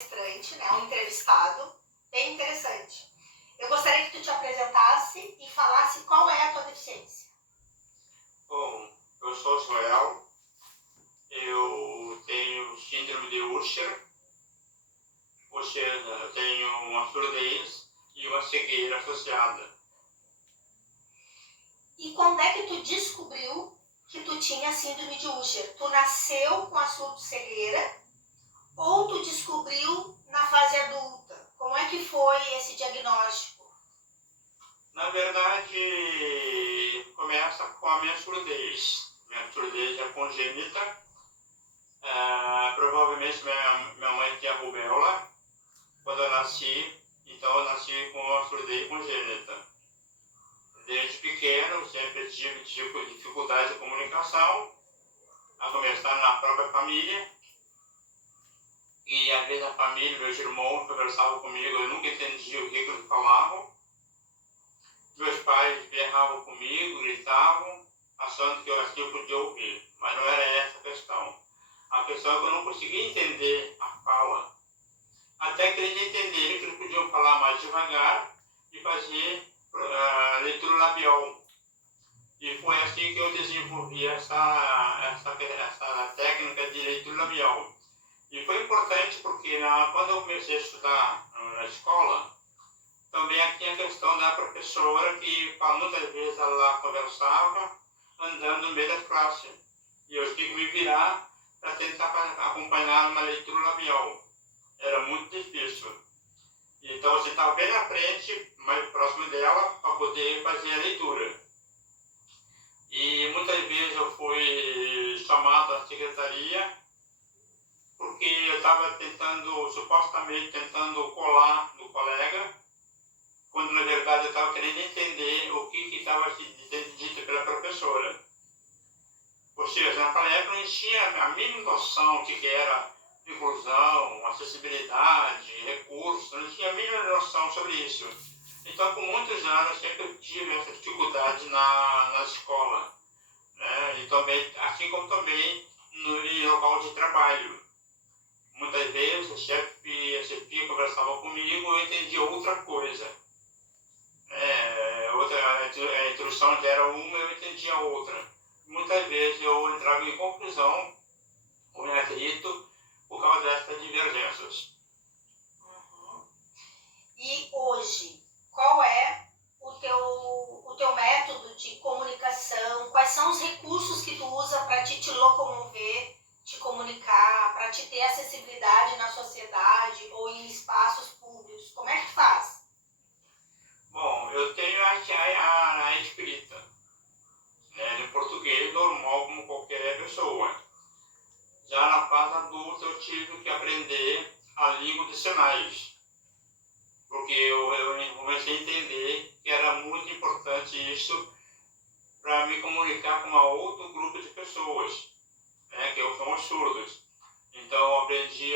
né, um entrevistado bem interessante. Eu gostaria que tu te apresentasse e falasse qual é a tua deficiência. Bom, eu sou Joel, eu tenho síndrome de Usher, ou seja, eu tenho uma surdez e uma cegueira associada. E quando é que tu descobriu que tu tinha síndrome de Usher? Tu nasceu com a surdo-cegueira ou tu descobriu na fase adulta? Como é que foi esse diagnóstico? Na verdade, começa com a minha surdez. Minha surdez é congênita. Provavelmente minha mãe tinha rubéola quando eu nasci, então eu nasci com a surdez congênita. Desde pequeno sempre tive dificuldade de comunicação, a começar na própria família. E às vezes a família, meus irmãos conversavam comigo, eu nunca entendia o que eles falavam. Meus pais berravam comigo, gritavam, achando que eu assim eu podia ouvir. Mas não era essa a questão. A questão é que eu não conseguia entender a fala. Até que eles entenderam que eles podiam falar mais devagar e fazer leitura labial. E foi assim que eu desenvolvi essa técnica de leitura labial. E foi importante porque quando eu comecei a estudar na escola, também tinha a questão da professora que muitas vezes ela conversava andando no meio das classes. E eu tinha que me virar para tentar acompanhar uma leitura labial. Era muito difícil. Então você estava bem na frente, mais próximo dela, para poder fazer a leitura. E muitas vezes eu fui chamado à secretaria porque eu estava supostamente tentando colar no colega, quando na verdade eu estava querendo entender o que estava sendo dito pela professora. Ou seja, naquela época eu não tinha a mínima noção de que era inclusão, acessibilidade, recursos, eu não tinha a mínima noção sobre isso. Então, por muitos anos, sempre eu tive essa dificuldade na escola, né? E também, assim como também no local de trabalho. Muitas vezes a chefia conversava comigo e eu entendia outra coisa. A instrução já era uma, eu entendia outra. Muitas vezes eu entrava em confusão ou em atrito por causa dessas divergências. Uhum. E hoje, qual é o teu método de comunicação? Quais são os recursos que tu usa para te locomover, te comunicar, para te ter acessibilidade na sociedade ou em espaços públicos? Como é que tu faz? Bom, eu tenho a escrita, né, em português normal como qualquer pessoa. Já na fase adulta eu tive que aprender a língua de sinais, porque eu comecei a entender que era muito importante isso para me comunicar com um outro grupo de pessoas, né, que são os surdos. Então eu aprendi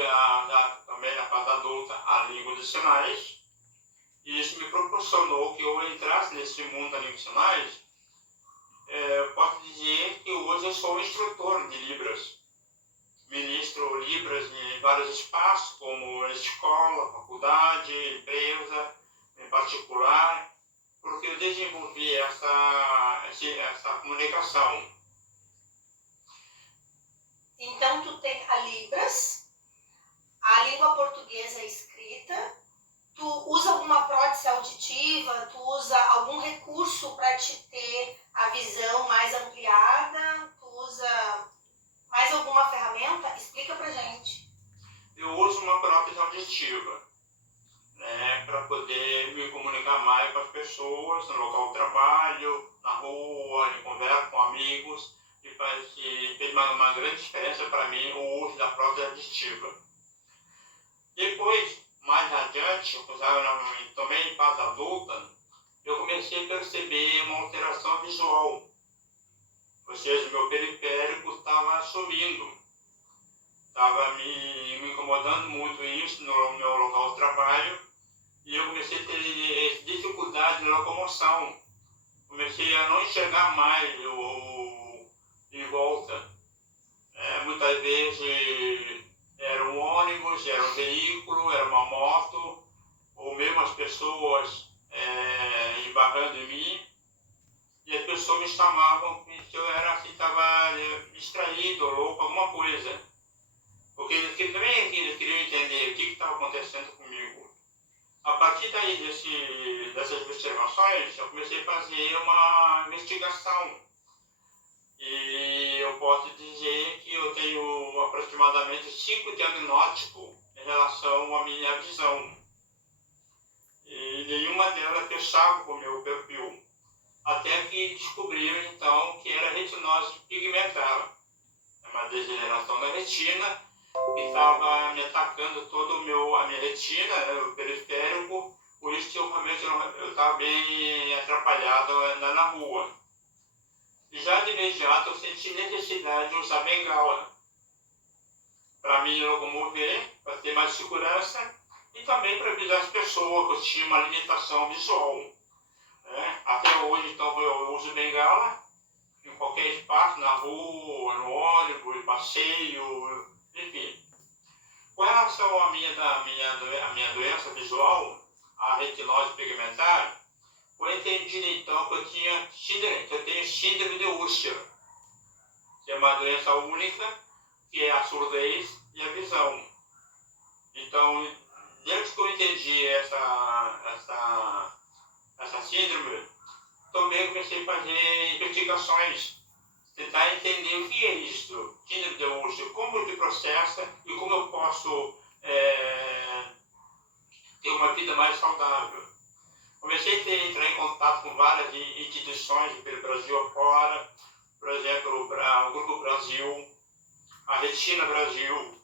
também na fase adulta a língua de sinais, e isso me proporcionou que eu entrasse nesse mundo da língua de sinais. Posso dizer que hoje eu sou instrutor de Libras. Ministro Libras em vários espaços, como escola, faculdade, empresa, em particular, porque eu desenvolvi essa comunicação. Então, tu tem a Libras, a língua portuguesa escrita, tu usa alguma prótese auditiva, tu usa algum recurso para te ter a visão mais ampliada, tu usa mais alguma ferramenta? Explica pra gente. Eu uso uma prótese auditiva, né, para poder me comunicar mais com as pessoas, no local de trabalho, na rua, em conversa com amigos, e fez uma grande diferença para mim o uso da prótese auditiva. Depois, mais adiante, também em fase adulta, eu comecei a perceber uma alteração visual. Ou seja, meu periférico estava sumindo. Estava me incomodando muito isso no meu local de trabalho. E eu comecei a ter dificuldade de locomoção. Comecei a não enxergar mais em volta. Muitas vezes era era um ônibus, era um veículo, era uma moto, ou mesmo as pessoas embarcando em mim, e as pessoas me chamavam que eu era assim, estava distraído, louco, alguma coisa. Porque eles também queriam entender o que estava acontecendo comigo. A partir daí dessas observações, eu comecei a fazer uma investigação. E eu posso dizer que eu tenho aproximadamente 5 diagnósticos em relação à minha visão. E nenhuma delas fechava com o meu perfil. Até que descobriram, então, que era retinose pigmentar. É uma degeneração da retina que estava me atacando toda a minha retina, né, o periférico. Por isso que eu realmente estava bem atrapalhado na rua. E já de imediato eu senti necessidade de usar bengala para me locomover, para ter mais segurança e também para avisar as pessoas que eu tinha uma limitação visual. Né? Até hoje, então, eu uso bengala em qualquer espaço, na rua, no ônibus, passeio, enfim. Com relação à minha doença visual, a retinose pigmentar, foi entendido então que eu tenho síndrome de Usher, que é uma doença única, que é a surdez e a visão. Então, desde que eu entendi essa síndrome, também comecei a fazer investigações, tentar entender o que é isso, síndrome de Usher, como se processa e como eu posso ter uma vida mais saudável. Comecei a entrar em contato com várias instituições pelo Brasil afora, por exemplo, o Grupo Brasil, a Retina Brasil,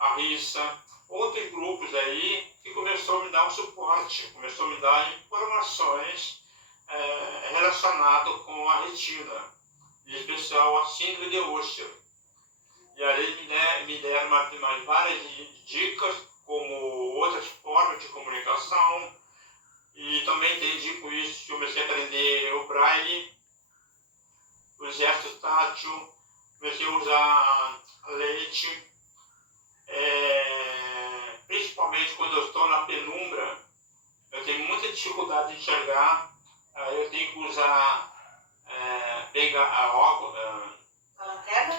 a RISA, outros grupos aí que começou a me dar um suporte, começou a me dar informações relacionadas com a retina, em especial a síndrome de Usher. E aí me deram mais várias dicas, como outras formas de comunicação, e também entendi com isso que eu comecei a aprender o braille, o gesto tátil, comecei a usar lente, principalmente quando eu estou na penumbra, eu tenho muita dificuldade de enxergar, eu tenho que usar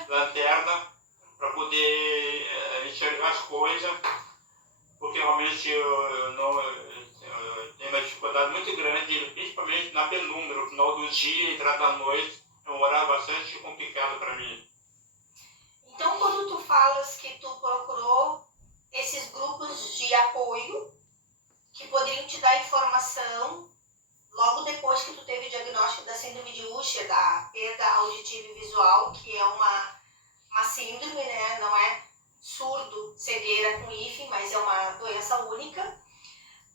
lanterna para poder enxergar as coisas, porque realmente eu tenho uma dificuldade muito grande, principalmente na penumbra, no final do dia, entrada da noite, é um horário bastante complicado para mim. Então, quando tu falas que tu procurou esses grupos de apoio que poderiam te dar informação logo depois que tu teve o diagnóstico da síndrome de Usher, da perda auditiva e visual, que é uma síndrome, né? Não é surdo, cegueira com hífen, mas é uma doença única.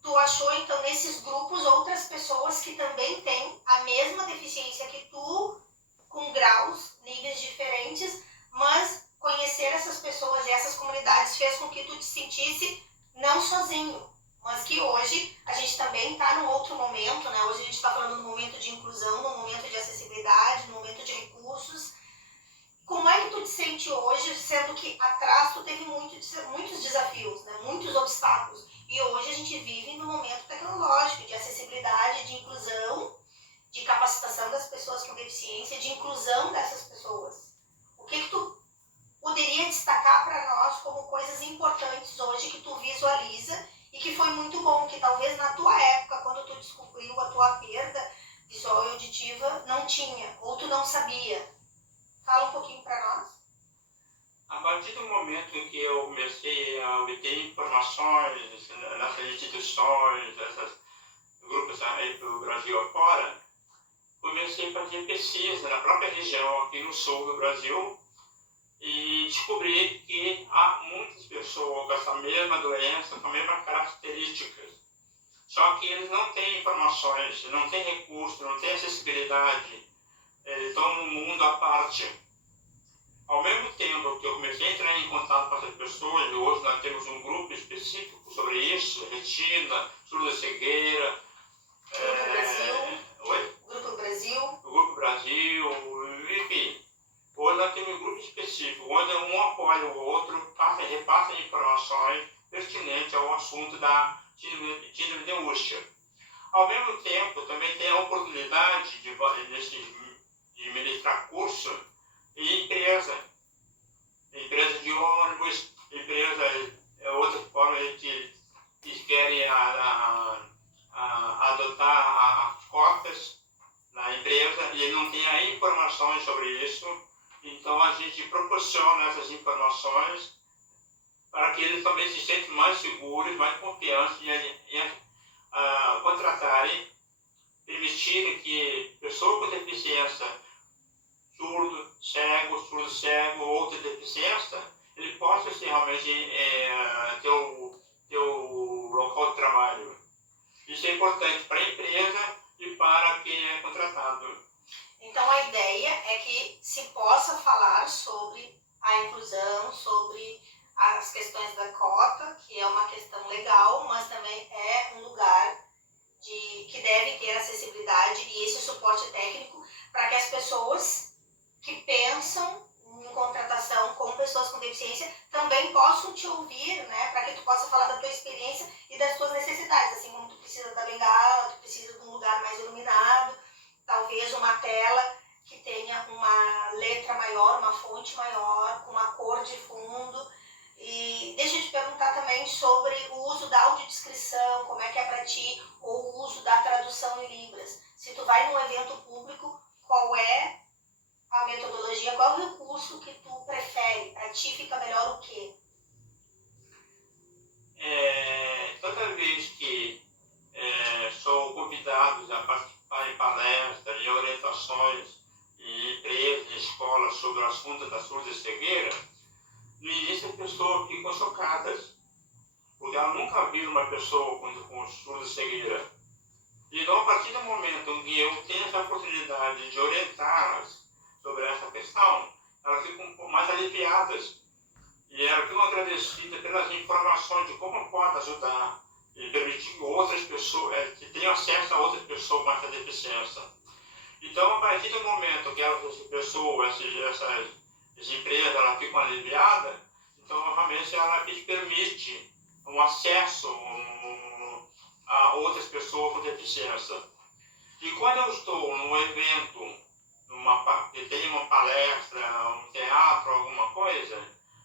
Tu achou, então, nesses grupos outras pessoas que também têm a mesma deficiência que tu, com graus, níveis diferentes, mas conhecer essas pessoas e essas comunidades fez com que tu te sentisse não sozinho, mas que hoje a gente também está num outro momento, né? Hoje a gente está falando num momento de inclusão, num momento de acessibilidade, num momento de recursos. Como é que tu te sente hoje, sendo que atrás tu teve muitos desafios, né? Muitos obstáculos, e hoje a gente vive num momento tecnológico, de acessibilidade, de inclusão, de capacitação das pessoas com deficiência, de inclusão dessas pessoas. O que tu poderia destacar para nós como coisas importantes hoje que tu visualiza e que foi muito bom, que talvez na tua época, quando tu descobriu a tua perda visual e auditiva, não tinha, ou tu não sabia? Fala um pouquinho para nós. A partir do momento em que eu comecei a obter informações nessas instituições, esses grupos aí pelo Brasil afora, comecei a fazer pesquisa na própria região, aqui no sul do Brasil, e descobri que há muitas pessoas com essa mesma doença, com as mesmas características. Só que eles não têm informações, não têm recursos, não têm acessibilidade, eles estão num mundo à parte. Ao mesmo tempo que eu comecei a entrar em contato com essas pessoas, e hoje nós temos um grupo específico sobre isso, retina, surda-cegueira. Grupo Brasil. Oi? Grupo Brasil. O Grupo Brasil, enfim. Hoje nós temos um grupo específico, onde um apoia o outro, repassa informações assunto da síndrome de angústia. Ao mesmo tempo, também tem a oportunidade de ministrar curso em empresa de ônibus, outras formas que querem adotar as cotas na empresa e não tem informações sobre isso. Então a gente proporciona essas informações para que eles também se sentem mais seguros, mais confiantes em contratarem, permitirem que pessoas com deficiência, surdo cego, outra deficiência, ele possa realmente ter o local de trabalho. Isso é importante para a empresa e para quem é contratado. Então a ideia é que se possa falar sobre a inclusão, sobre as questões da cota, que é uma questão legal, mas também é um lugar que deve ter acessibilidade e esse suporte técnico para que as pessoas que pensam em contratação com pessoas com deficiência também possam te ouvir, né, para que tu possa falar da tua experiência e das tuas necessidades, assim como tu precisa da bengala, tu precisa de um lugar mais iluminado, talvez uma tela que tenha uma letra maior, uma fonte maior, com uma cor de fundo. E deixa eu te perguntar também sobre o uso da audiodescrição, como é que é para ti, ou o uso da tradução em Libras. Se tu vai num evento público, qual é a metodologia, qual é o recurso que tu prefere? Para ti fica melhor o quê? Toda vez que sou convidado a participar em palestras e orientações em empresas, em escolas sobre o assunto da surda e cegueira, no início as pessoas ficam chocadas, porque ela nunca viu uma pessoa com surda e cegueira. Então, a partir do momento em que eu tenho essa oportunidade de orientá-las sobre essa questão, elas ficam mais aliviadas e elas ficam agradecidas pelas informações de como pode ajudar e permitir que outras pessoas, que tenham acesso a outras pessoas com essa deficiência. Então, a partir do momento que essas pessoas, essas empresas, elas ficam aliviadas, então realmente ela permite um acesso a outras pessoas com deficiência. E quando eu estou num evento, que tem uma palestra, um teatro, alguma coisa,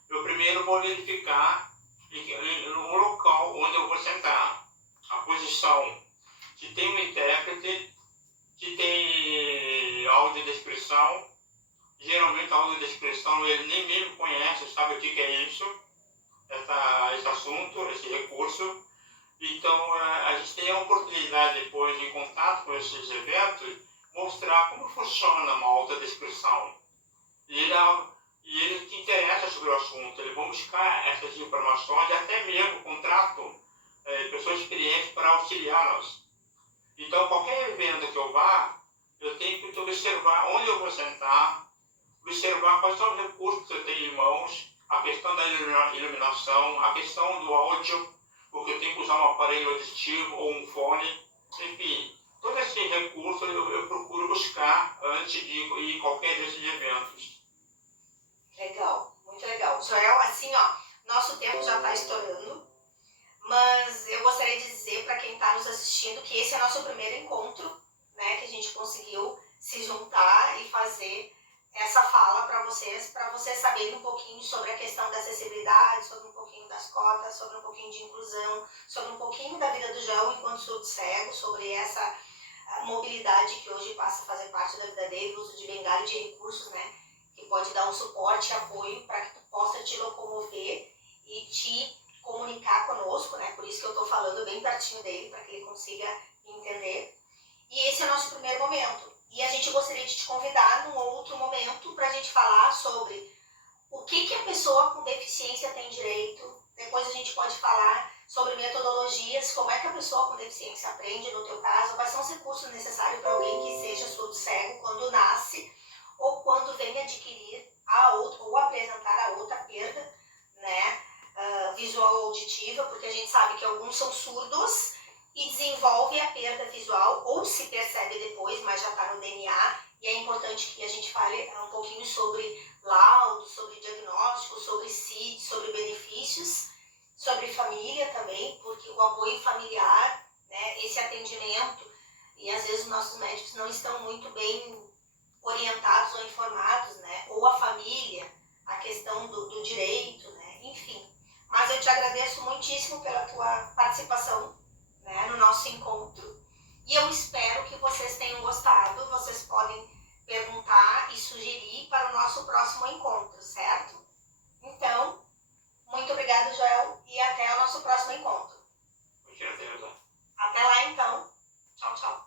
eu primeiro vou verificar no local onde eu vou sentar, a posição, se tem um intérprete, se tem audiodescrição. Geralmente a audiodescrição ele nem mesmo conhece, sabe o que é isso, esse assunto, esse recurso. Então a gente tem a oportunidade depois, em contato com esses eventos, mostrar como funciona uma audiodescrição. E eles que interessam sobre o assunto, eles vão buscar essas informações e até mesmo contratam pessoas experientes para auxiliá-las. Então qualquer evento que eu vá, eu tenho que observar onde eu vou sentar, observar quais são os recursos que eu tenho em mãos, a questão da iluminação, a questão do áudio, porque eu tenho que usar um aparelho auditivo ou um fone, enfim, todo esse recurso eu procuro buscar antes de ir em qualquer desses eventos. Legal, muito legal. Joel, assim, ó, nosso tempo já está estourando, mas eu gostaria de dizer para quem está nos assistindo que esse é nosso primeiro encontro, né, que a gente conseguiu se juntar e fazer essa fala para vocês saberem um pouquinho sobre a questão da acessibilidade, sobre um pouquinho das cotas, sobre um pouquinho de inclusão, sobre um pouquinho da vida do João enquanto surdo cego, sobre essa mobilidade que hoje passa a fazer parte da vida dele, o uso de bengala e de recursos, né, que pode dar um suporte e apoio para que tu possa te locomover e te comunicar conosco, né, por isso que eu estou falando bem pertinho dele, para que ele consiga entender. E esse é o nosso primeiro momento. E a gente gostaria de te convidar num outro momento para a gente falar sobre o que a pessoa com deficiência tem direito. Depois a gente pode falar sobre metodologias, como é que a pessoa com deficiência aprende no teu caso, quais são os recursos necessários para alguém que seja surdo cego quando nasce ou quando vem adquirir ou apresentar a outra perda, né, visual ou auditiva, porque a gente sabe que alguns são surdos e desenvolve a perda visual ou se percebe depois, mas já está no DNA, e é importante que a gente fale um pouquinho sobre laudo, sobre diagnóstico, sobre CID, sobre benefícios, sobre família também, porque o apoio familiar, né, esse atendimento, e às vezes os nossos médicos não estão muito bem orientados ou informados, né, ou a família, a questão do direito, né, enfim. Mas eu te agradeço muitíssimo pela tua participação, né, no nosso encontro, e eu espero que vocês tenham gostado. Vocês podem perguntar e sugerir para o nosso próximo encontro, certo? Então, muito obrigada, Joel, e até o nosso próximo encontro. Com certeza. Até lá, então. Tchau, tchau.